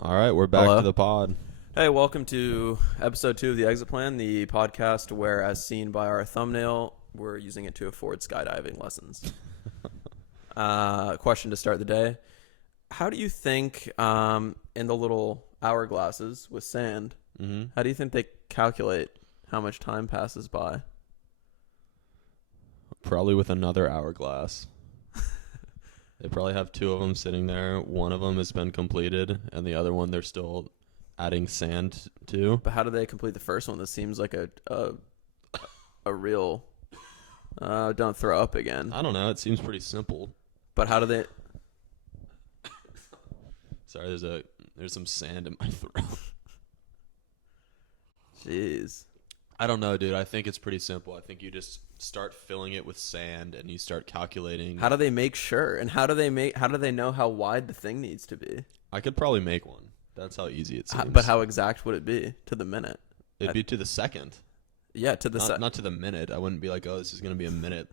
All right, we're back Hello. to the pod. Hey, welcome to episode 2 of the Exit Plan, the podcast where, as seen by our thumbnail, we're using it to afford skydiving lessons. Question to start the day. How do you think, in the little hourglasses with sand, how do you think they calculate how much time passes by? Probably with another hourglass. They probably have two of them sitting there. One of them has been completed, and the other one they're still adding sand to. But how do they complete the first one? This seems like a real don't throw up again. I don't know. It seems pretty simple. But how do they... Sorry, there's some sand in my throat. Jeez. I don't know, dude. I think it's pretty simple. I think you just start filling it with sand, and you start calculating. How do they make sure? And how do they know how wide the thing needs to be? I could probably make one. That's how easy it seems. But how exact would it be to the minute? It'd be to the second. Yeah, to the Not to the minute. I wouldn't be like, oh, this is going to be a minute.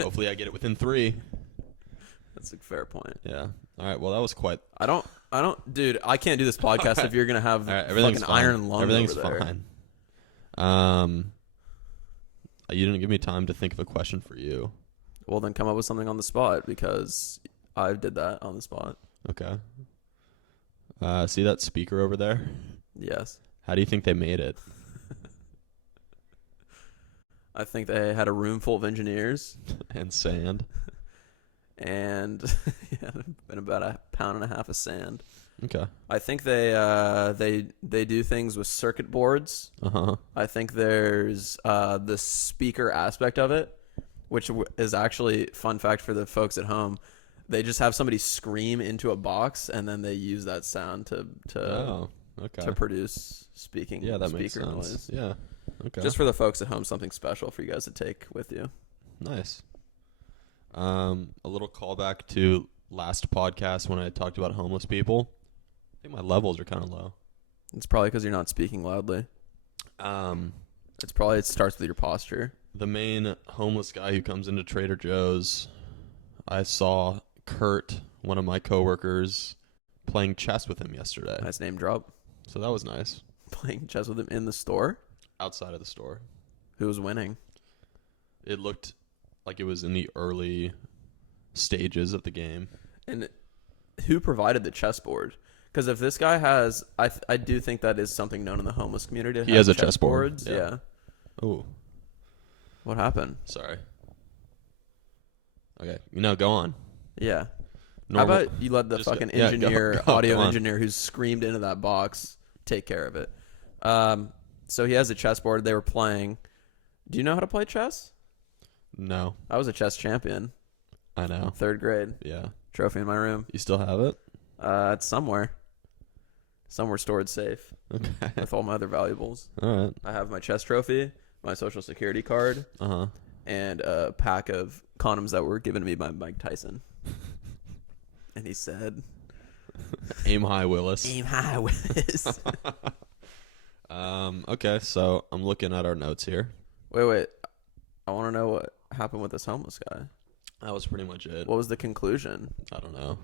Hopefully I get it within 3. That's a fair point. Yeah. All right. Well, that was quite... I don't, dude, I can't do this podcast Right. if you're going to have All right, everything's fucking fine. iron lung Everything's over there. fine. You didn't give me time to think of a question for you. Well, then come up with something on the spot because I did that on the spot. Okay. See that speaker over there? Yes. How do you think they made it? I think they had a room full of engineers And sand? and yeah, and about a pound and a half of sand. Okay. I think they do things with circuit boards. Uh-huh. I think there's the speaker aspect of it, which is actually fun fact for the folks at home. They just have somebody scream into a box, and then they use that sound to produce speaking. Yeah, that makes speaker sense. noise. Yeah. Okay. Just for the folks at home, something special for you guys to take with you. Nice. A little callback to last podcast when I talked about homeless people. I think my levels are kind of low. It's probably because you're not speaking loudly. It starts with your posture. The main homeless guy who comes into Trader Joe's, I saw Kurt, one of my coworkers, playing chess with him yesterday. Nice name drop. So that was nice. Playing chess with him in the store. Outside of the store. Who was winning? It looked like it was in the early stages of the game. And who provided the chessboard? Because if this guy has, I do think that is something known in the homeless community. He has a chessboard. Chessboards. Yeah. Oh, What happened? sorry. Okay, go on. Yeah. Normal. How about you let the Just fucking go- yeah, engineer, go audio on. engineer who's screamed into that box take care of it? So he has a chessboard. They were playing. Do you know how to play chess? No, I was a chess champion. I know. 3rd grade. Yeah. Trophy in my room. You still have it? It's somewhere stored safe Okay. with all my other valuables. All right. I have my chess trophy, my social security card, Uh-huh. and a pack of condoms that were given to me by Mike Tyson. And he said, Aim high, Willis. "Aim high, Wiz." Okay, so I'm looking at our notes here. Wait. I want to know what happened with this homeless guy. That was pretty much it. What was the conclusion? I don't know.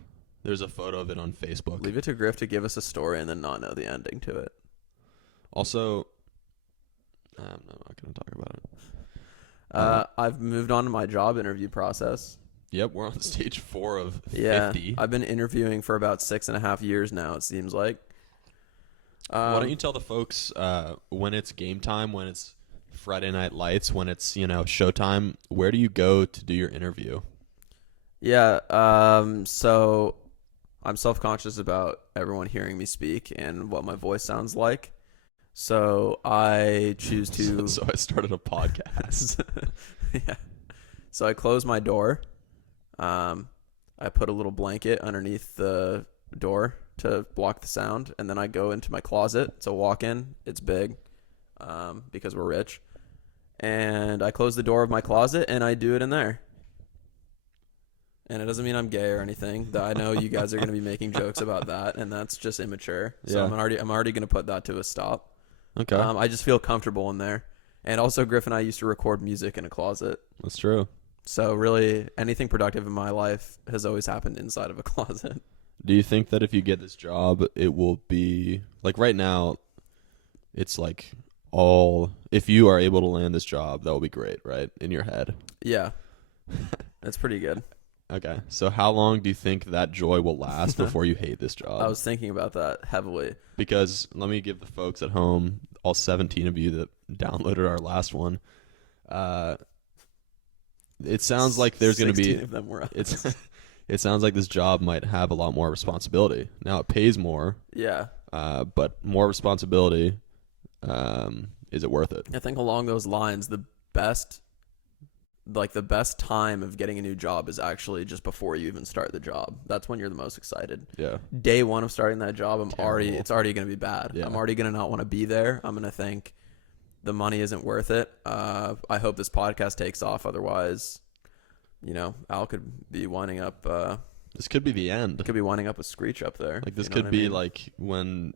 There's a photo of it on Facebook. Leave it to Griff to give us a story and then not know the ending to it. Also, I'm not going to talk about it. I've moved on to my job interview process. Yep, we're on stage 4 of 50. Yeah, I've been interviewing for about 6.5 years now, it seems like. Why don't you tell the folks when it's game time, when it's Friday Night Lights, when it's, showtime, where do you go to do your interview? Yeah, so I'm self-conscious about everyone hearing me speak and what my voice sounds like. So I choose to... So I started a podcast. Yeah. So I close my door. I put a little blanket underneath the door to block the sound, and then I go into my closet. It's a walk-in. It's big because we're rich. And I close the door of my closet, and I do it in there. And it doesn't mean I'm gay or anything. I know you guys are going to be making jokes about that, and that's just immature. So Yeah. I'm already going to put that to a stop. Okay. I just feel comfortable in there. And also, Griff and I used to record music in a closet. That's true. So really, anything productive in my life has always happened inside of a closet. Do you think that if you get this job, it will be like right now? It's like if you are able to land this job, that will be great, right? In your head. Yeah, that's pretty good. Okay. So how long do you think that joy will last before you hate this job? I was thinking about that heavily. Because let me give the folks at home, all 17 of you that downloaded our last one, it sounds like there's going to be 16 of them were us. It sounds like this job might have a lot more responsibility. Now it pays more, Yeah. but more responsibility. Is it worth it? I think along those lines, the best time of getting a new job is actually just before you even start the job. That's when you're the most excited. Yeah. Day one of starting that job, it's already going to be bad. Yeah. I'm already going to not want to be there. I'm going to think the money isn't worth it. I hope this podcast takes off. Otherwise, Al could be winding up. This could be the end. Could be winding up with Screech up there. Like this could be like when,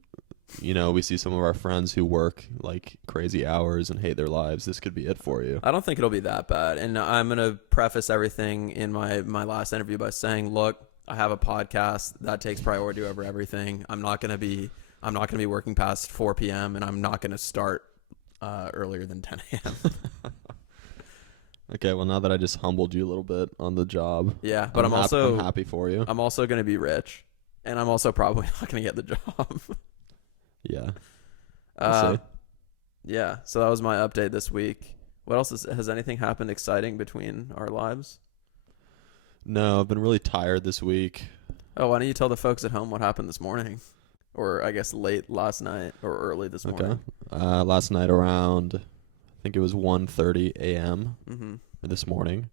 we see some of our friends who work like crazy hours and hate their lives. This could be it for you. I don't think it'll be that bad. And I'm going to preface everything in my last interview by saying, look, I have a podcast that takes priority over everything. I'm not going to be working past 4 p.m. and I'm not going to start earlier than 10 a.m. Okay, well, now that I just humbled you a little bit on the job. Yeah, but I'm happy for you. I'm also going to be rich, and I'm also probably not going to get the job. Yeah. Yeah, so that was my update this week. What else has anything happened exciting between our lives? No, I've been really tired this week. Oh, why don't you tell the folks at home what happened this morning? Or I guess late last night or early this morning. Okay. Last night around, I think it was 1:30 a.m. Mm-hmm. This morning,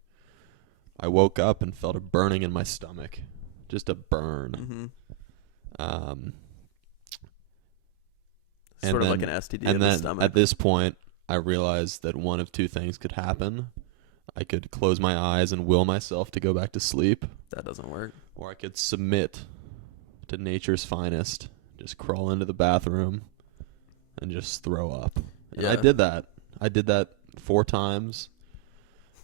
I woke up and felt a burning in my stomach. Just a burn. Mm-hmm. And sort of then, like an STD and in the then stomach. at this point, I realized that one of two things could happen. I could close my eyes and will myself to go back to sleep. That doesn't work. Or I could submit to nature's finest. Just crawl into the bathroom and just throw up. And Yeah. I did that. I did that 4 times.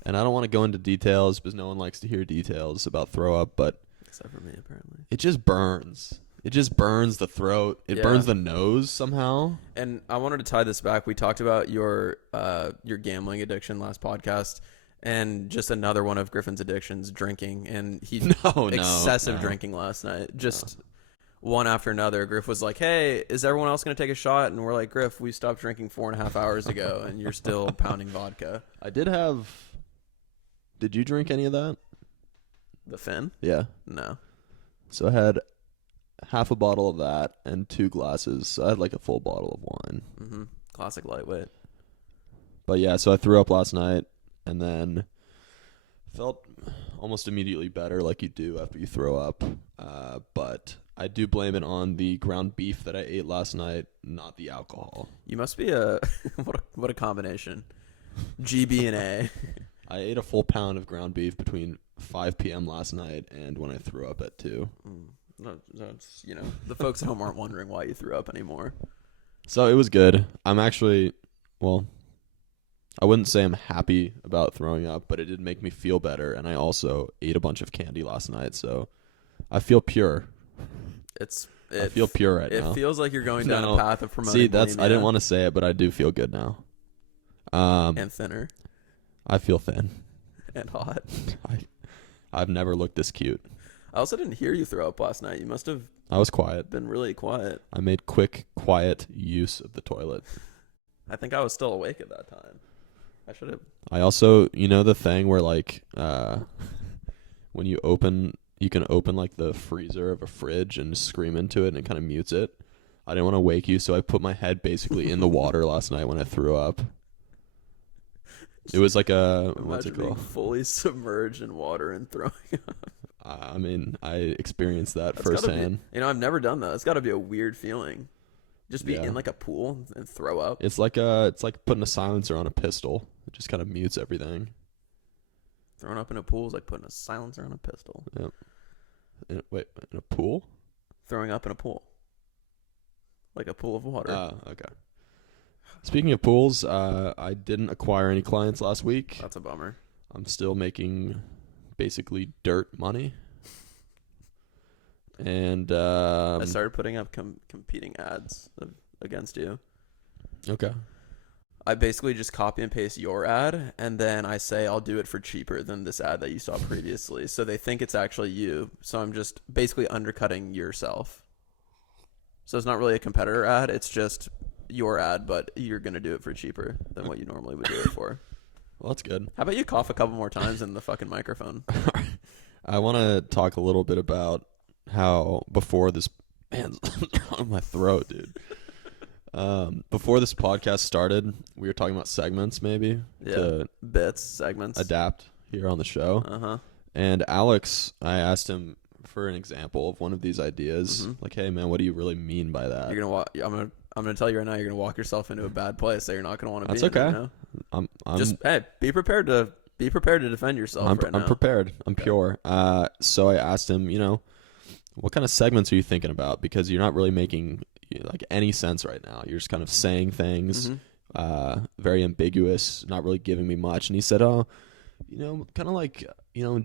And I don't want to go into details because no one likes to hear details about throw up, but Except for me, apparently. it just burns. It just burns the throat. It burns the nose somehow. And I wanted to tie this back. We talked about your gambling addiction last podcast, and just another one of Griffin's addictions, drinking. And he excessive drinking last night. Just one after another. Griff was like, "Hey, is everyone else going to take a shot?" And we're like, "Griff, we stopped drinking 4.5 hours ago, and you're still pounding vodka." I did have. Did you drink any of that? The Finn? Yeah. No. So I had half a bottle of that and 2 glasses. So I had like a full bottle of wine. Mm-hmm. Classic lightweight. But yeah, so I threw up last night and then felt almost immediately better like you do after you throw up. But I do blame it on the ground beef that I ate last night, not the alcohol. You must be what a combination. GB and A. I ate a full pound of ground beef between 5 p.m. last night and when I threw up at 2. That's, the folks at home aren't wondering why you threw up anymore. So it was good. I'm actually, I wouldn't say I'm happy about throwing up, but it did make me feel better. And I also ate a bunch of candy last night, so I feel pure. I feel pure right now. It feels like you're going down a path of promoting. See, bulimia. I didn't want to say it, but I do feel good now. And thinner. I feel thin. And hot. I've never looked this cute. I also didn't hear you throw up last night. You must have. I was quiet. Been really quiet. I made quick, quiet use of the toilet. I think I was still awake at that time. I should have. I also, the thing where like, when you can open like the freezer of a fridge and scream into it and it kind of mutes it. I didn't want to wake you, so I put my head basically in the water last night when I threw up. It was like what's it called? Fully submerged in water and throwing up. I mean, I experienced that firsthand. I've never done that. It's got to be a weird feeling. Just be in like a pool and throw up. It's like putting a silencer on a pistol. It just kind of mutes everything. Throwing up in a pool is like putting a silencer on a pistol. Yep. In a pool? Throwing up in a pool. Like a pool of water. Oh, okay. Speaking of pools, I didn't acquire any clients last week. That's a bummer. I'm still making basically dirt money. And I started putting up competing ads against you. okay. I basically just copy and paste your ad, and then I say I'll do it for cheaper than this ad that you saw previously. So they think it's actually you. So I'm just basically undercutting yourself. So it's not really a competitor ad. It's just your ad, but you're going to do it for cheaper than what you normally would do it for. Well, that's good. How about you cough a couple more times in the fucking microphone? I want to talk a little bit about how before this man's on my throat, dude. Before this podcast started, we were talking about segments maybe to bits, segments, adapt here on the show. Uh-huh. And Alex, I asked him for an example of one of these ideas. Mm-hmm. Like, hey man, what do you really mean by that? You're gonna I'm gonna tell you right now, you're gonna walk yourself into a bad place that you're not gonna want to be. That's okay. In, you know? I'm just be prepared to defend yourself. I'm now. prepared. I'm okay. pure. So I asked him, what kind of segments are you thinking about? Because you're not really making like any sense right now. You're just kind of saying things, very ambiguous, not really giving me much. And he said, kind of like,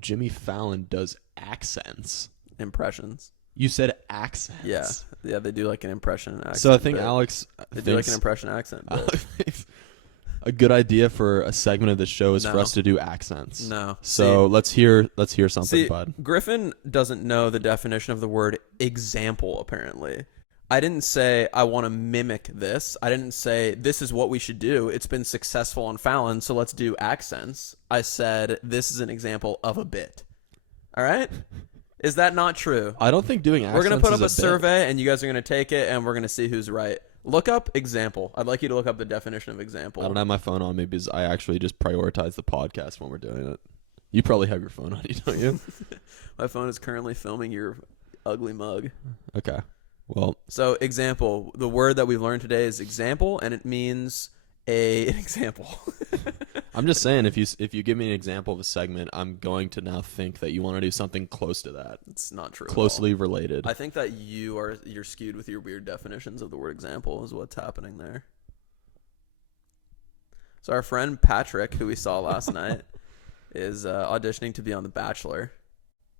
Jimmy Fallon does accents. Impressions. You said accents. Yeah, they do like an impression accent. So I think Alex do like an impression accent. A good idea for a segment of this show is for us to do accents. No. So let's hear something, bud. Griffin doesn't know the definition of the word example, apparently. I didn't say I want to mimic this. I didn't say this is what we should do. It's been successful on Fallon, so let's do accents. I said this is an example of a bit. All right? Is that not true? I don't think doing accents We're going to put up a bit. survey, and you guys are going to take it, and we're going to see who's right. Look up example. I'd like you to look up the definition of example. I don't have my phone on me because I actually just prioritize the podcast when we're doing it. You probably have your phone on you, don't you? My phone is currently filming your ugly mug. Okay. Well, so example, the word that we've learned today is example, and it means an example. I'm just saying, if you give me an example of a segment, I'm going to now think that you want to do something close to that. It's not true. Closely related. I think that you're skewed with your weird definitions of the word example is what's happening there. So our friend Patrick, who we saw last night, is auditioning to be on The Bachelor.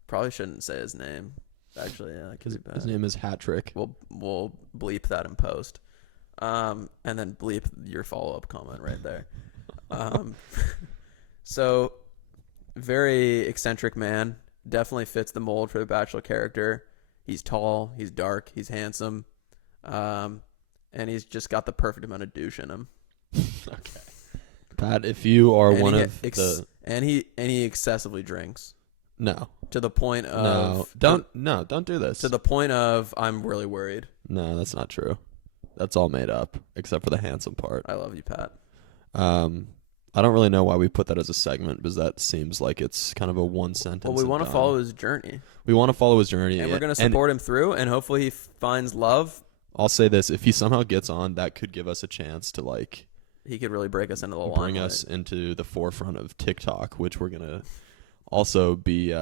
Probably shouldn't say his name. Actually, yeah, that could be bad. His name is Hat-Trick. We'll bleep that in post, and then bleep your follow-up comment right there. So very eccentric man, definitely fits the mold for the Bachelor character. He's tall, he's dark, he's handsome, and he's just got the perfect amount of douche in him. Okay, Pat, if you are and one of the and he excessively drinks. No. To the point of don't do this. To the point of I'm really worried. No, that's not true. That's all made up, except for the handsome part. I love you, Pat. I don't really know why we put that as a segment because that seems like it's kind of a one sentence. Well, we want to follow his journey. We want to follow his journey, and we're going to support him through, and hopefully he finds love. I'll say this: if he somehow gets on, that could give us a chance to he could really break us into the limelight. Bring us into the forefront of TikTok, which we're gonna also be.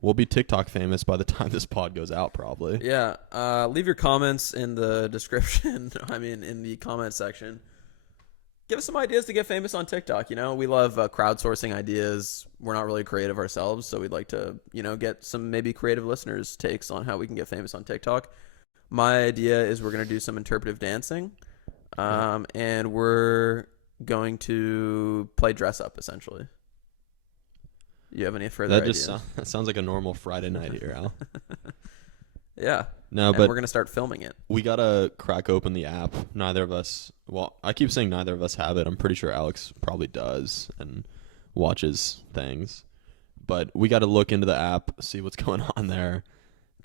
We'll be TikTok famous by the time this pod goes out, probably. Yeah. Leave your comments in the description. I mean, in the comment section. Give us some ideas to get famous on TikTok. We love crowdsourcing ideas. We're not really creative ourselves, so we'd like to, get some maybe creative listeners' takes on how we can get famous on TikTok. My idea is we're going to do some interpretive dancing, and we're going to play dress up, essentially. You have any further ideas? That sounds like a normal Friday night here, Al. Yeah. No, but we're going to start filming it. We got to crack open the app. Neither of us, well, I keep saying neither of us have it. I'm pretty sure Alex probably does and watches things. But we got to look into the app, see what's going on there,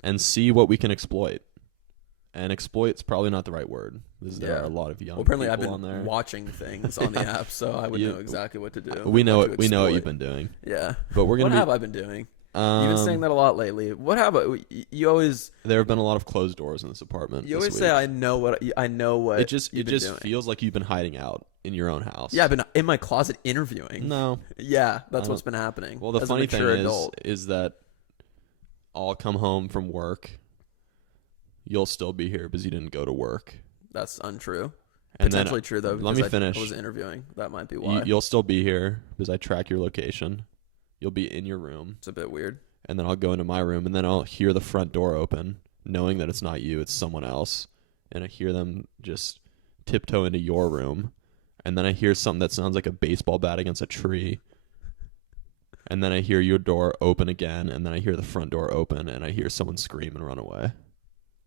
and see what we can exploit. And exploit's probably not the right word because there are a lot of young people on there. Apparently I've been watching things on the app, so I would know exactly what to do. We know what you've been doing. Yeah. But we're gonna. What have I been doing? You've been saying that a lot lately. What have you always? There have been a lot of closed doors in this apartment. You always say I know what. It just feels like you've been hiding out in your own house. Yeah, I've been in my closet interviewing. No. Yeah, that's what's been happening. Well, the funny thing is that I'll come home from work. You'll still be here because you didn't go to work. That's untrue. And potentially true though. Let me finish. I was interviewing. That might be why. You'll still be here because I track your location. You'll be in your room. It's a bit weird. and then I'll go into my room, and then I'll hear the front door open, knowing that it's not you, it's someone else, and I hear them just tiptoe into your room, and then I hear something that sounds like a baseball bat against a tree, and then I hear your door open again, and then I hear the front door open, and I hear someone scream and run away.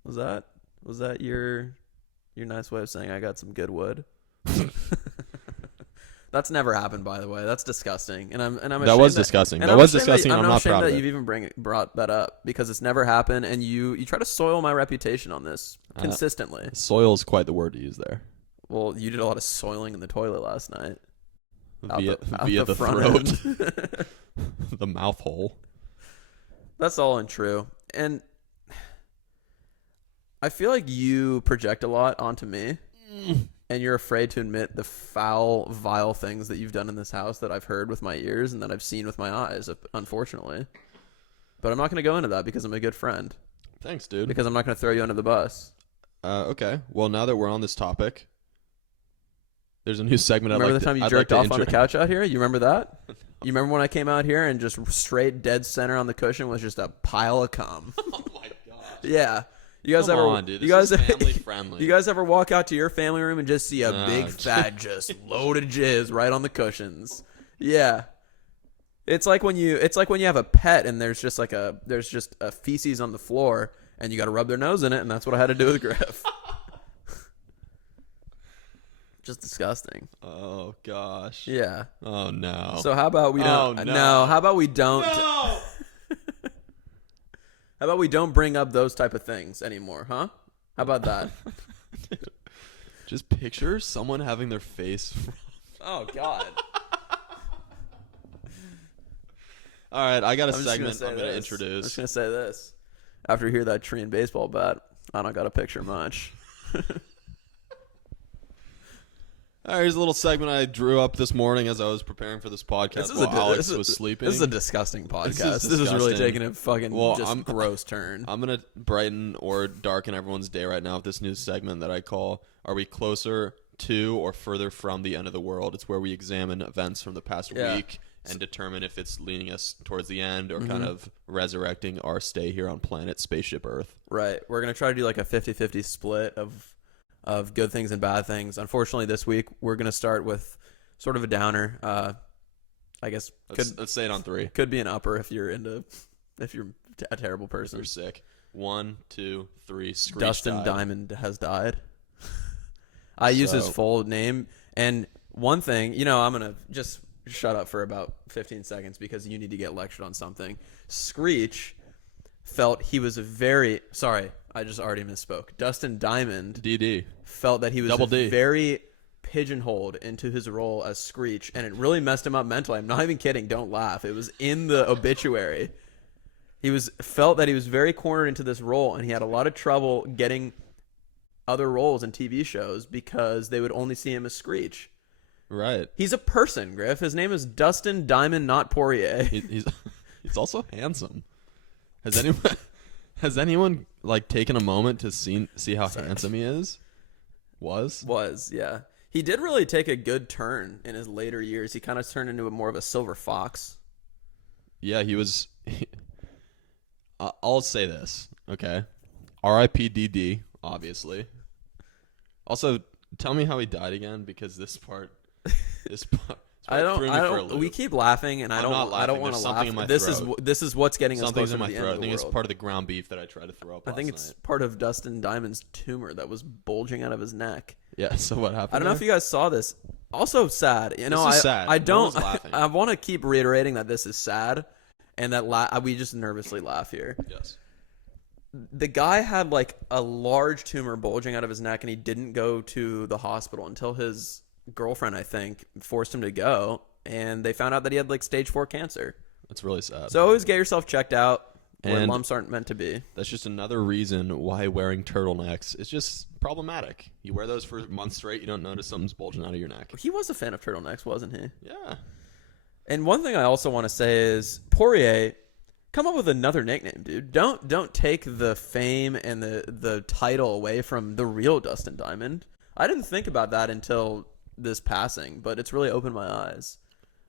Was that your nice way of saying I got some good wood? That's never happened, by the way. That's disgusting, and I'm that was disgusting. That was disgusting. I'm not proud of it. You've even brought that up because it's never happened, and you try to soil my reputation on this consistently. Soil is quite the word to use there. Well, you did a lot of soiling in the toilet last night. Via the throat, the mouth hole. That's all untrue, and I feel like you project a lot onto me. And you're afraid to admit the foul, vile things that you've done in this house that I've heard with my ears and that I've seen with my eyes, unfortunately. But I'm not going to go into that because I'm a good friend. Thanks, dude. Because I'm not going to throw you under the bus. Okay. Well, now that we're on this topic, there's a new segment. Remember the time you jerked off on the couch out here? You remember that? You remember when I came out here and just straight dead center on the cushion was just a pile of cum? Oh, my God. Yeah. You guys family friendly. You guys ever walk out to your family room and just see a big fat just load of jizz right on the cushions? Yeah. It's like when you have a pet and there's just a feces on the floor and you got to rub their nose in it, and that's what I had to do with Griff. Just disgusting. Oh gosh. Yeah. Oh no. So how about we don't? Oh, no. No. How about we don't? No! How about we don't bring up those type of things anymore, huh? How about that? Dude, just picture someone having their face. Oh, God. All right, I got a segment I'm going to introduce. I'm just going to say this. After you hear that tree and baseball bat, I don't got to picture much. All right, here's a little segment I drew up this morning as I was preparing for this podcast while Alex was sleeping. This is a disgusting podcast. This is really taking a fucking gross turn. I'm going to brighten or darken everyone's day right now with this new segment that I call, Are We Closer to or Further from the End of the World? It's where we examine events from the past week and determine if it's leading us towards the end or kind of resurrecting our stay here on planet Spaceship Earth. Right. We're going to try to do like a 50-50 split of good things and bad things. Unfortunately, this week we're going to start with sort of a downer. I guess let's say it on 3. Could be an upper if you're a terrible person. If you're sick. 1, 2, 3. Screech Dustin died. Diamond has died. I use his full name, and one thing, I'm going to just shut up for about 15 seconds because you need to get lectured on something. Screech felt he was sorry, I just already misspoke. Dustin Diamond DD felt that he was very pigeonholed into his role as Screech, and it really messed him up mentally. I'm not even kidding. Don't laugh. It was in the obituary. Felt that he was very cornered into this role, and he had a lot of trouble getting other roles in TV shows because they would only see him as Screech. Right. He's a person, Griff. His name is Dustin Diamond, not Poirier. He's also handsome. Has anyone like taken a moment to see how handsome he is? Was, yeah. He did really take a good turn in his later years. He kind of turned into more of a silver fox. Yeah, he was. I'll say this, okay? R.I.P. DD, obviously. Also, tell me how he died again, because this part we keep laughing, and I don't want to laugh. This is what's getting us closer to the end of the world. I think it's part of the ground beef that I tried to throw up last night. I think it's part of Dustin Diamond's tumor that was bulging out of his neck. Yeah, so what happened? I don't know if you guys saw this. Also sad. This is sad. I want to keep reiterating that this is sad, and that we just nervously laugh here. Yes. The guy had like a large tumor bulging out of his neck, and he didn't go to the hospital until his girlfriend, I think, forced him to go, and they found out that he had like stage 4 cancer. That's really sad. So always get yourself checked out where lumps aren't meant to be. That's just another reason why wearing turtlenecks is just problematic. You wear those for months straight, you don't notice something's bulging out of your neck. He was a fan of turtlenecks, wasn't he? Yeah. And one thing I also want to say is, Poirier, come up with another nickname, dude. Don't take the fame and the title away from the real Dustin Diamond. I didn't think about that until this passing, but it's really opened my eyes.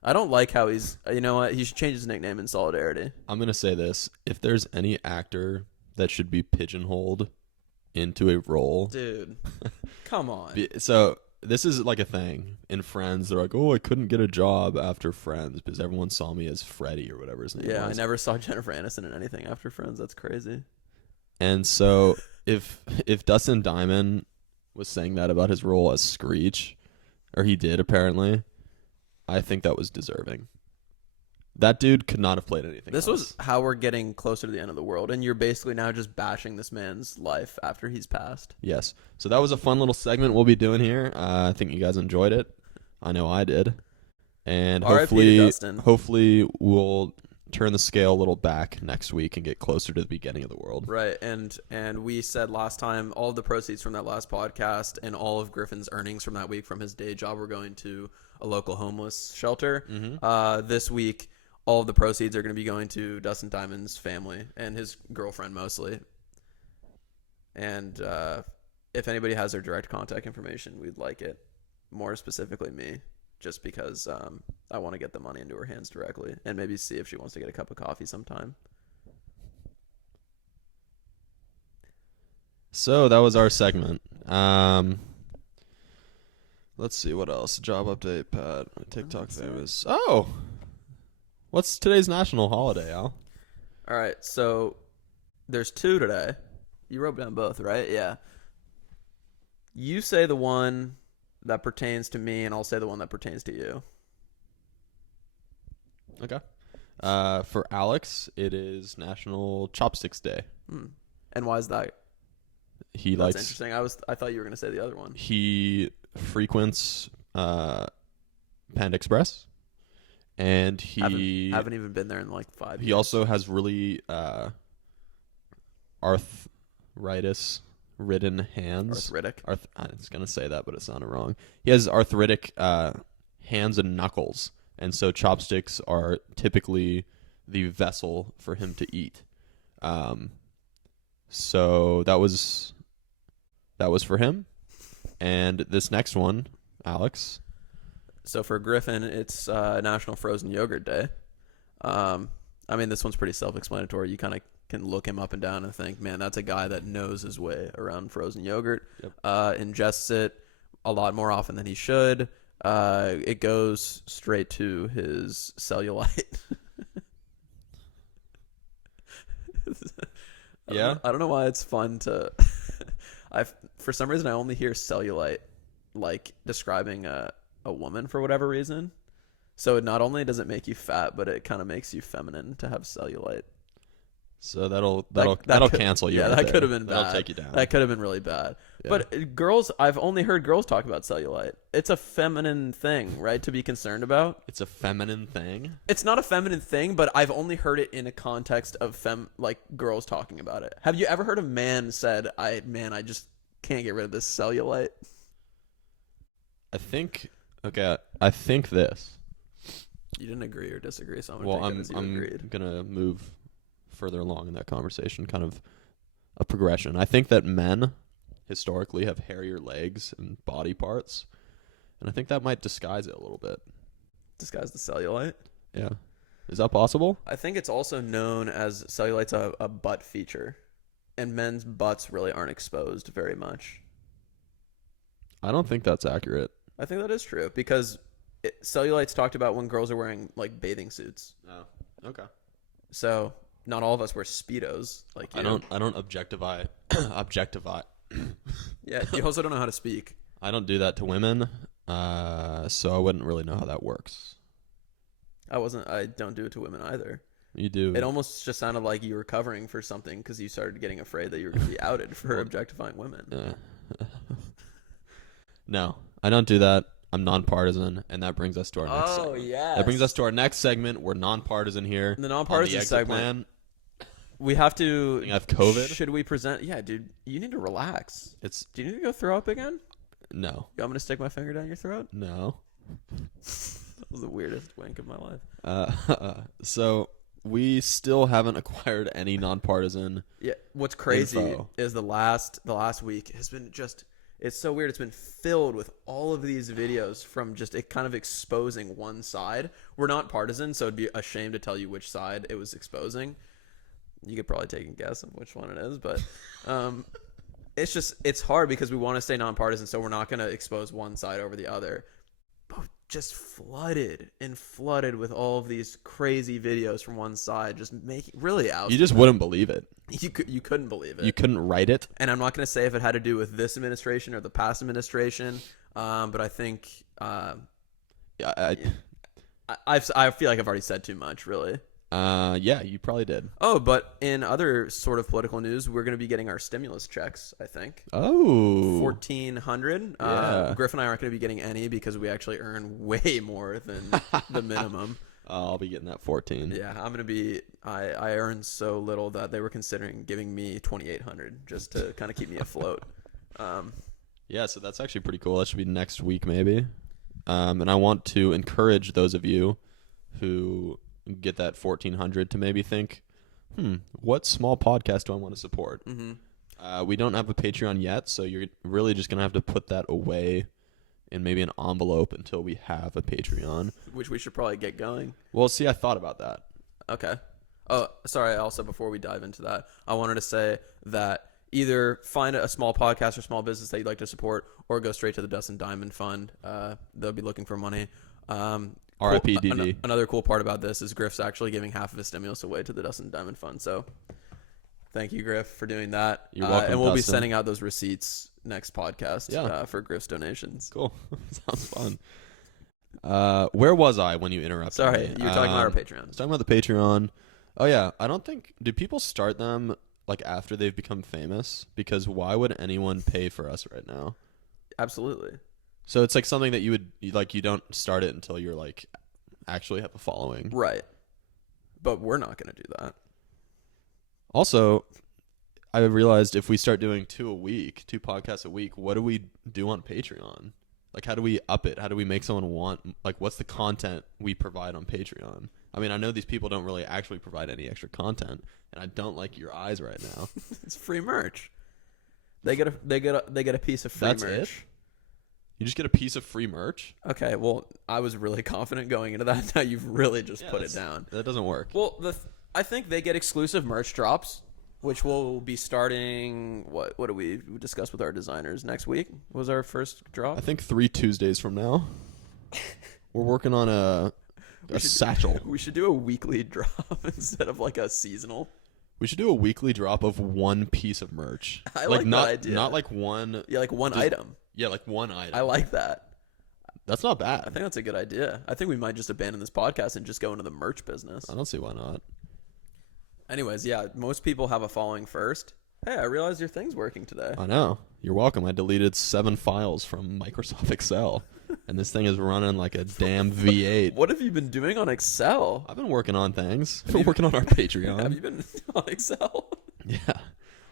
I don't like how he's. You know what? He should change his nickname in solidarity. I'm gonna say this: if there's any actor that should be pigeonholed into a role, Dude, come on. so this is like a thing in Friends. They're like, "Oh, I couldn't get a job after Friends because everyone saw me as Freddie or whatever his name was." Yeah, I never saw Jennifer Aniston in anything after Friends. That's crazy. And so if Dustin Diamond was saying that about his role as Screech, or he did apparently, I think that was deserving. That dude could not have played anything This else. was how we're getting closer to the end of the world, and you're basically now just bashing this man's life after he's passed. Yes. So that was a fun little segment we'll be doing here. I think you guys enjoyed it. I know I did. And R.I.P. to Dustin. hopefully we'll turn the scale a little back next week and get closer to the beginning of the world. Right, and we said last time all of the proceeds from that last podcast and all of Griffin's earnings from that week from his day job were going to a local homeless shelter. Mm-hmm. This week, all of the proceeds are going to be going to Dustin Diamond's family and his girlfriend mostly. And if anybody has their direct contact information, we'd like it. More specifically me, just because I want to get the money into her hands directly and maybe see if she wants to get a cup of coffee sometime. So that was our segment. Let's see what else. Job update, Pat. TikTok famous. Oh, what's today's national holiday, Al? All right, so there's two today. You wrote down both, right? Yeah. You say the one that pertains to me, and I'll say the one that pertains to you. Okay. For Alex, it is National Chopsticks Day. And why is that? He That's likes. interesting. I thought you were going to say the other one. He frequents Panda Express, and he haven't even been there in like 5 years. He also has really arthritis-ridden hands. Arthritic. I was gonna say that, but it sounded wrong. He has arthritic hands and knuckles, and so chopsticks are typically the vessel for him to eat. So that was for him. And this next one, Alex. So for Griffin, it's National Frozen Yogurt Day. I mean, this one's pretty self-explanatory. You kind of can look him up and down and think, man, that's a guy that knows his way around frozen yogurt. Yep. Ingests it a lot more often than he should. It goes straight to his cellulite. Yeah. I don't know why it's fun to. For some reason I only hear cellulite like describing a woman for whatever reason. So not only does it make you fat, but it kind of makes you feminine to have cellulite. So that'll could- cancel you. Yeah, right that there. could have been bad. That'll take you down. That could have been really bad. Yeah. But girls, I've only heard girls talk about cellulite. It's a feminine thing, right, to be concerned about. It's a feminine thing. It's not a feminine thing, but I've only heard it in a context of like girls talking about it. Have you ever heard a man said, I just can't get rid of this cellulite"? I think this. You didn't agree or disagree, so I'm Well, gonna take it as you agreed. I'm gonna move further along in that conversation, kind of a progression. I think that men historically have hairier legs and body parts, and I think that might disguise it a little bit. Disguise the cellulite. Yeah, is that possible? I think it's also known as cellulite's a butt feature, and men's butts really aren't exposed very much. I don't think that's accurate. I think that is true because cellulite's talked about when girls are wearing like bathing suits. Oh, okay. So not all of us wear Speedos like you. I don't objectify. Yeah, you also don't know how to speak. I don't do that to women, so I wouldn't really know how that works. I don't do it to women either. You do. It almost just sounded like you were covering for something because you started getting afraid that you were going to be outed for objectifying women. No, I don't do that. I'm nonpartisan, and that brings us to our next segment. yeah. That brings us to our next segment. We're nonpartisan here. The nonpartisan exit segment. plan. We have to. I have COVID. Should we present? Yeah, dude, you need to relax. It's Do you need to go throw up again? no, You want me to stick my finger down your throat? no. That was the weirdest wink of my life. So we still haven't acquired any nonpartisan. Yeah. What's crazy Info. is the last week has been just. It's so weird. It's been filled with all of these videos from just it kind of exposing one side. We're not partisan, so it'd be a shame to tell you which side it was exposing. You could probably take a guess of which one it is, but it's hard because we want to stay nonpartisan, so we're not going to expose one side over the other. But just flooded with all of these crazy videos from one side, just making really out. You just wouldn't believe it. You couldn't believe it. You couldn't write it. And I'm not going to say if it had to do with this administration or the past administration, but I think Yeah, I feel like I've already said too much, really. yeah, you probably did. Oh, but in other sort of political news, we're going to be getting our stimulus checks, I think. Oh. 1,400. Yeah. Griff and I aren't going to be getting any because we actually earn way more than the minimum. I'll be getting that 14. Yeah, I'm going to be I earn so little that they were considering giving me 2,800 just to kind of keep me afloat. Yeah, so that's actually pretty cool. That should be next week maybe. And I want to encourage those of you who get that 1,400 to maybe think, what small podcast do I want to support? Mm-hmm. We don't have a Patreon yet, so you're really just going to have to put that away in maybe an envelope until we have a Patreon. Which we should probably get going. Well, see, I thought about that. Okay. Oh, sorry. Also, before we dive into that, I wanted to say that either find a small podcast or small business that you'd like to support, or go straight to the Dustin Diamond Fund. They'll be looking for money. R.I.P. DD. Another cool part about this is Griff's actually giving half of his stimulus away to the Dustin Diamond Fund. So thank you, Griff, for doing that. You're welcome, and we'll be Dustin. sending out those receipts next podcast for Griff's donations. Cool. Sounds fun. Where was I when you interrupted Sorry, me? you were talking about our I was Patreons. talking about the Patreon. Oh, yeah. I don't think... Do people start them like after they've become famous? Because why would anyone pay for us right now? Absolutely. So it's like something that you don't start it until you're like actually have a following. Right. But we're not going to do that. Also, I realized if we start doing 2 podcasts a week, what do we do on Patreon? Like, how do we up it? How do we make someone want, like, what's the content we provide on Patreon? I mean, I know these people don't really actually provide any extra content, and I don't like your eyes right now. It's free merch. They get a piece of free That's merch. it? You just get a piece of free merch? Okay, well, I was really confident going into that. Now you've really just put it down. That doesn't work. Well, I think they get exclusive merch drops, which will be starting. What do we discuss with our designers next week? Was our first drop? I think 3 Tuesdays from now. We're working on a satchel. We should do a weekly drop instead of like a seasonal. We should do a weekly drop of one piece of merch. I like not, that idea. Not like one. Yeah, like one item. Yeah, like one item. I like that. That's not I bad. think that's a good idea. I think we might just abandon this podcast and just go into the merch business. I don't see why not. Anyways, yeah, most people have a following first. Hey, I realized your thing's working today. I know. You're welcome. I deleted 7 files from Microsoft Excel, and this thing is running like a damn V8. What have you been doing on Excel? I've been working on things. I've been working on our Patreon. Have you been on Excel? Yeah.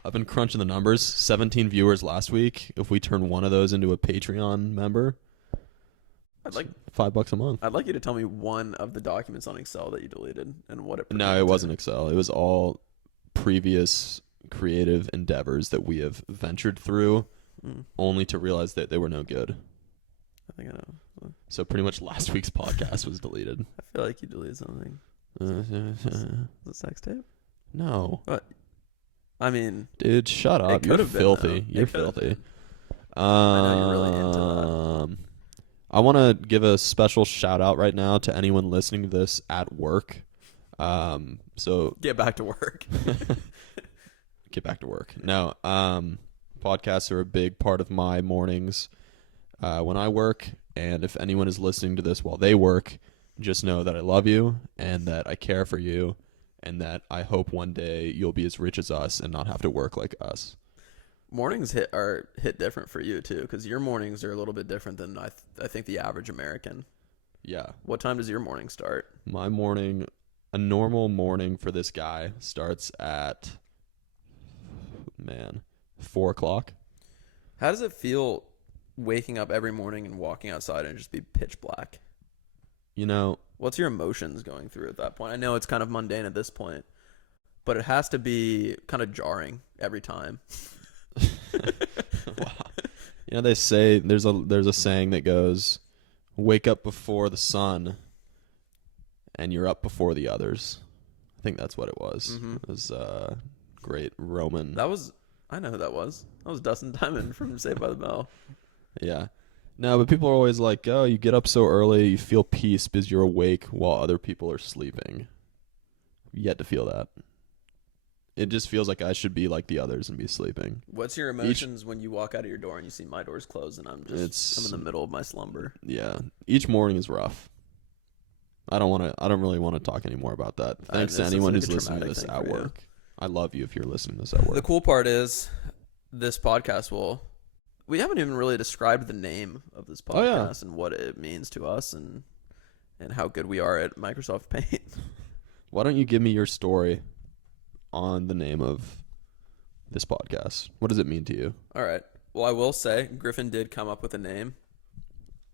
I've been crunching the numbers. 17 viewers last week. If we turn one of those into a Patreon member, $5 a month. I'd like you to tell me one of the documents on Excel that you deleted and what it. No, it wasn't Excel. It was all previous creative endeavors that we have ventured through, only to realize that they were no good. I think I know. So pretty much last week's podcast was deleted. I feel like you deleted something. Is it sex tape? No. What? I mean, Dude, shut up. It You're could've been, filthy. though. You're It could've filthy. I know you're really into that. I want to give a special shout out right now to anyone listening to this at work. So get back to work. get back to work. No, podcasts are a big part of my mornings when I work. And if anyone is listening to this while they work, just know that I love you and that I care for you and that I hope one day you'll be as rich as us and not have to work like us. Mornings hit different for you too, because your mornings are a little bit different than I think the average American. Yeah. What time does your morning start? My morning, a normal morning for this guy starts at 4 o'clock. How does it feel waking up every morning and walking outside and just be pitch black? You know, What's your emotions going through at that point? I know it's kind of mundane at this point, but it has to be kind of jarring every time. wow. You know, they say there's a saying that goes, "Wake up before the sun, and you're up before the others." I think that's what it was. Mm-hmm. It was great Roman. I know who that was. That was Dustin Diamond from Saved by the Bell. Yeah. No, but people are always like, "Oh, you get up so early, you feel peace because you're awake while other people are sleeping." Yet to feel that. It just feels like I should be like the others and be sleeping. What's your emotions when you walk out of your door and you see my door's closed and I'm in the middle of my slumber? Yeah. Each morning is rough. I don't really want to talk anymore about that. Thanks to anyone who's listening to this at work. I love you if you're listening to this at work. The cool part is this podcast we haven't even really described the name of this podcast and what it means to us and how good we are at Microsoft Paint. Why don't you give me your story on the name of this podcast? What does it mean to you? All right. Well, I will say Griffin did come up with a name.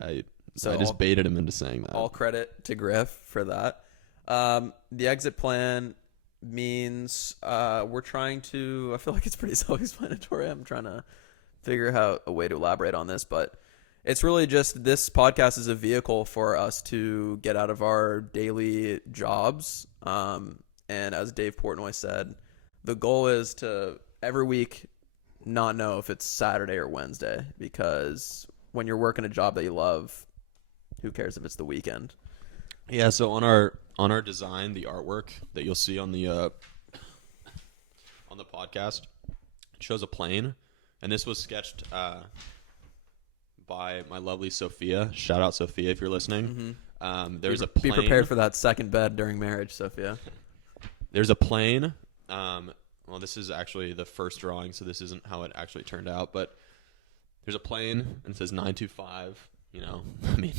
I just baited him into saying that. All credit to Griff for that. The exit plan means we're trying to... I feel like it's pretty self-explanatory. I'm trying to figure out a way to elaborate on this, but it's really just this podcast is a vehicle for us to get out of our daily jobs. And as Dave Portnoy said, the goal is to every week not know if it's Saturday or Wednesday, because when you're working a job that you love, who cares if it's the weekend? Yeah, so on our design, the artwork that you'll see on the podcast, it shows a plane, and this was sketched by my lovely Sophia. Shout out Sophia if you're listening. Mm-hmm. There's a plane. Be prepared for that second bed during marriage, Sophia. There's a plane. Well, this is actually the first drawing, so this isn't how it actually turned out, but there's a plane, and it says 925. You know, I mean,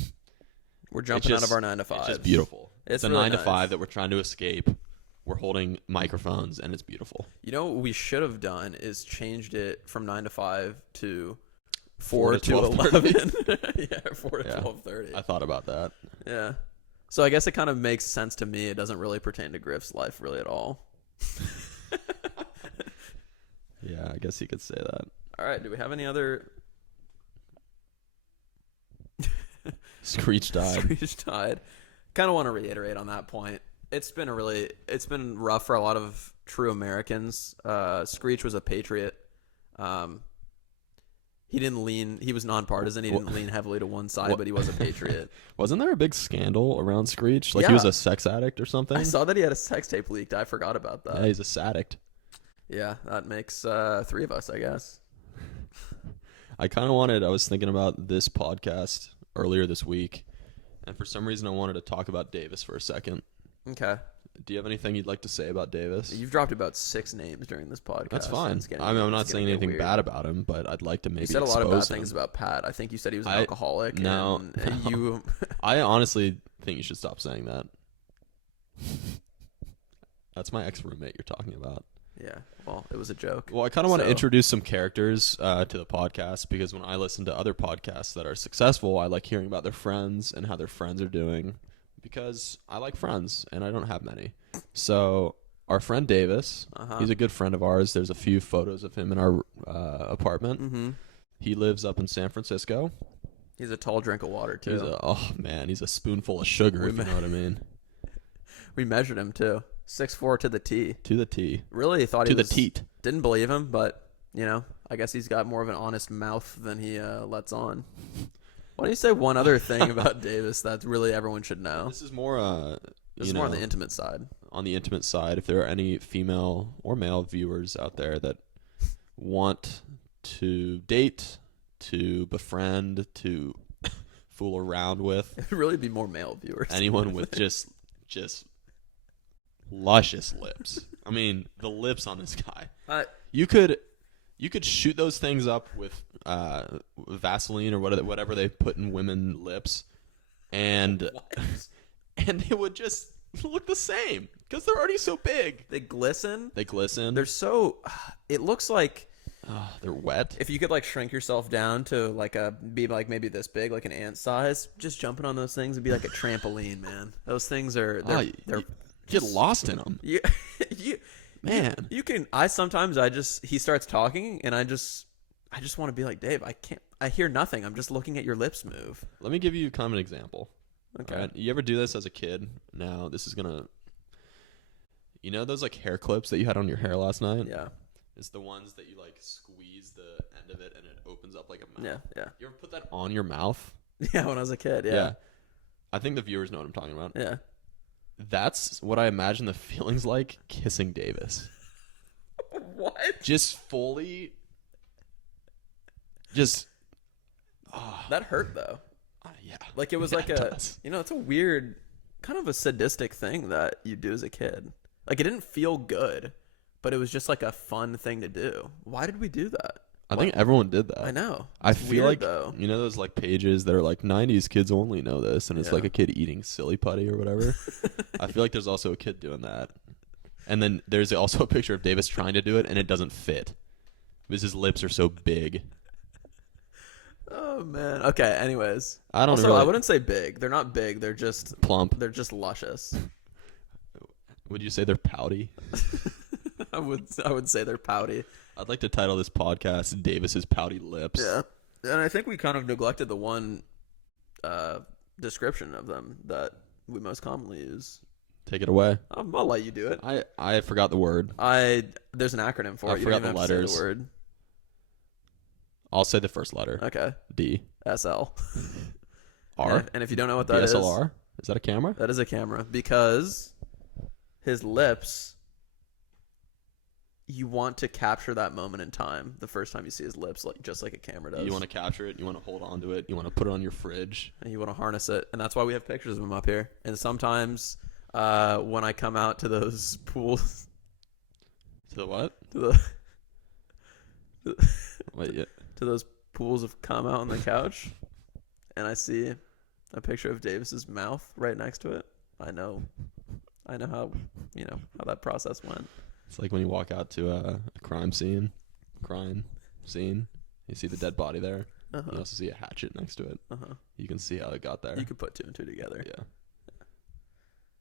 we're jumping out of our 9 to 5. It's just beautiful. It's a really 9 to 5 that we're trying to escape. We're holding microphones, and it's beautiful. You know what we should have done is changed it from 9 to 5 to 4 to 11. Yeah, 4 to 12:30. I thought about that. Yeah. So I guess it kind of makes sense to me. It doesn't really pertain to Griff's life really at all. Yeah, I guess you could say that. All right. Do we have any other... Screech died. Screech died. Kind of want to reiterate on that point. It's been rough for a lot of true Americans. Screech was a patriot. He was nonpartisan. He didn't lean heavily to one side, but he was a patriot. Wasn't there a big scandal around Screech? Like he was a sex addict or something? I saw that he had a sex tape leaked. I forgot about that. Yeah, he's a saddict. Yeah, that makes 3 of us, I guess. I was thinking about this podcast earlier this week, and for some reason I wanted to talk about Davis for a second. Okay. Do you have anything you'd like to say about Davis? You've dropped about 6 names during this podcast. That's fine. I'm not saying anything bad about him, but I'd like to maybe expose him. You said a lot of bad things about Pat. I think you said he was an alcoholic. No. You... I honestly think you should stop saying that. That's my ex-roommate you're talking about. Yeah, well, it was a joke. Well, I kind of want to introduce some characters to the podcast, because when I listen to other podcasts that are successful, I like hearing about their friends and how their friends are doing, because I like friends, and I don't have many. So our friend Davis, he's a good friend of ours. There's a few photos of him in our apartment. Mm-hmm. He lives up in San Francisco. He's a tall drink of water, too. He's a spoonful of sugar, if you know what I mean. We measured him, too. 6'4" to the T. To the T. Really thought he was... To the teat. Didn't believe him, but, I guess he's got more of an honest mouth than he lets on. Why don't you say one other thing about Davis that really everyone should know? This is more... This is more on the intimate side. On the intimate side, if there are any female or male viewers out there that want to date, to befriend, to fool around with... It would really be more male viewers. Anyone with just luscious lips. I mean, the lips on this guy. You could shoot those things up with Vaseline or whatever they put in women lips, and they would just look the same because they're already so big. They glisten. They're so. It looks like they're wet. If you could shrink yourself down to be maybe this big, like an ant size, just jumping on those things would be like a trampoline, man. Those things are they're get lost in them. Man, you can. He starts talking, and I I just want to be like, Dave, I hear nothing. I'm just looking at your lips move. Let me give you kind of an example. Okay. Right? You ever do this as a kid? Now, this is going to, you know those like hair clips that you had on your hair last night? Yeah. It's the ones that you like squeeze the end of it and it opens up like a mouth. Yeah. You ever put that on your mouth? Yeah, when I was a kid, yeah. I think the viewers know what I'm talking about. Yeah. That's what I imagine the feelings like kissing Davis. What? Just fully. Just. That hurt though. Yeah. Like it was like it's a weird, kind of a sadistic thing that you do as a kid. Like it didn't feel good, but it was just like a fun thing to do. Why did we do that? I think everyone did that. I know. I It's feel weird, like, though. you know those like pages that are like 90s kids only know this, and it's like a kid eating silly putty or whatever. I feel like there's also a kid doing that. And then there's also a picture of Davis trying to do it, and it doesn't fit because his lips are so big. Oh man. Okay. Anyways, I I wouldn't say big. They're not big. They're just plump. They're just luscious. Would you say they're pouty? I would say they're pouty. I'd like to title this podcast "Davis's Pouty Lips." Yeah, and I think we kind of neglected the one description of them that we most commonly use. Take it away. I'll let you do it. I forgot the word. There's an acronym for it. I You forgot don't even the have to say letters. the word. I'll say the first letter. Okay. D. SL. R. And if you don't know what that is, DSLR? Is that a camera? that is a camera because his lips. You want to capture that moment in time. The first time you see his lips, just like a camera does. You want to capture it. You want to hold on to it. You want to put it on your fridge. And you want to harness it, and that's why we have pictures of him up here. And sometimes, when I come out to those pools, To the what? Wait, yeah. to those pools of cum out on the couch, and I see a picture of Davis's mouth right next to it, I know how that process went. It's like when you walk out to a crime scene, you see the dead body there. Uh-huh. You also see a hatchet next to it. Uh-huh. You can see how it got there. You could put two and two together. Yeah.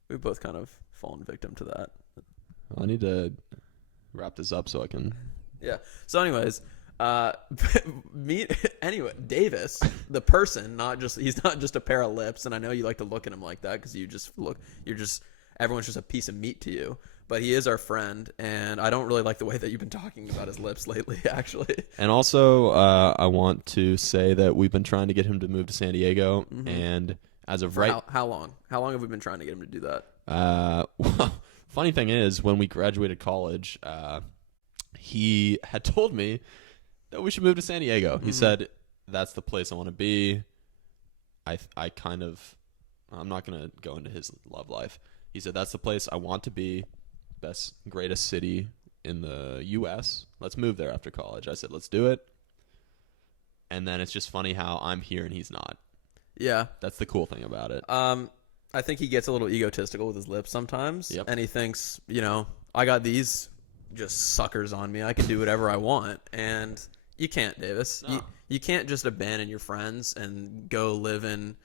We've both kind of fallen victim to that. Well, I need to wrap this up so I can. Yeah. So, anyways, Davis, the person, he's not just a pair of lips, and I know you like to look at him like that because everyone's just a piece of meat to you. But he is our friend, and I don't really like the way that you've been talking about his lips lately, actually. And also, I want to say that we've been trying to get him to move to San Diego, and as of right, how long? How long have we been trying to get him to do that? Well, funny thing is, when we graduated college, he had told me that we should move to San Diego. He said, "That's the place I want to be." I'm not gonna go into his love life. He said, "That's the place I want to be. Best, greatest city in the U.S. Let's move there after college." I said, "Let's do it." And then it's just funny how I'm here and he's not. Yeah. That's the cool thing about it. I think he gets a little egotistical with his lips sometimes. Yep. And he thinks, I got these just suckers on me. I can do whatever I want. And you can't, Davis. No. You can't just abandon your friends and go live in,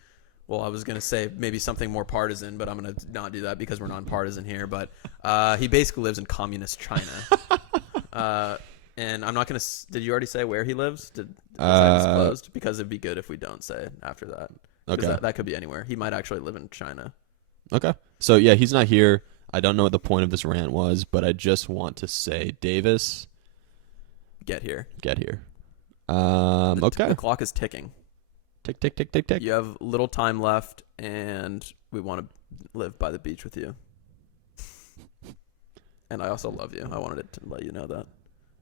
well, I was going to say maybe something more partisan, but I'm going to not do that because we're nonpartisan here. But he basically lives in communist China. And I'm not going to... Did you already say where he lives? Was that disclosed? Because it'd be good if we don't say it after that. Okay. That could be anywhere. He might actually live in China. Okay. So, yeah, he's not here. I don't know what the point of this rant was, but I just want to say, Davis... Get here. Okay. The clock is ticking. Tick, tick, tick, tick, tick. You have little time left, and we want to live by the beach with you. And I also love you. I wanted to let you know that.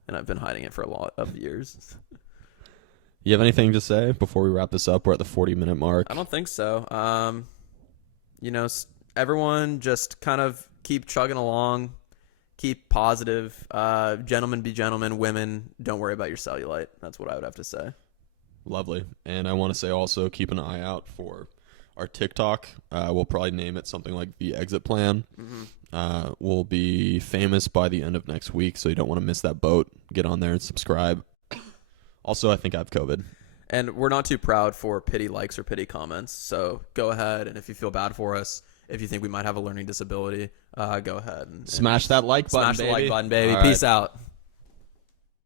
And I've been hiding it for a lot of years. You have anything to say before we wrap this up? We're at the 40-minute mark. I don't think so. Everyone just kind of keep chugging along. Keep positive. Gentlemen be gentlemen. Women, don't worry about your cellulite. That's what I would have to say. Lovely. And I want to say also keep an eye out for our TikTok. We'll probably name it something like The Exit Plan. We'll be famous by the end of next week, so you don't want to miss that boat. Get on there and subscribe. Also, I think I have COVID. And we're not too proud for pity likes or pity comments, so go ahead, and if you feel bad for us, if you think we might have a learning disability, go ahead. And Smash that like button, smash baby. the like button, baby. All right. Peace out.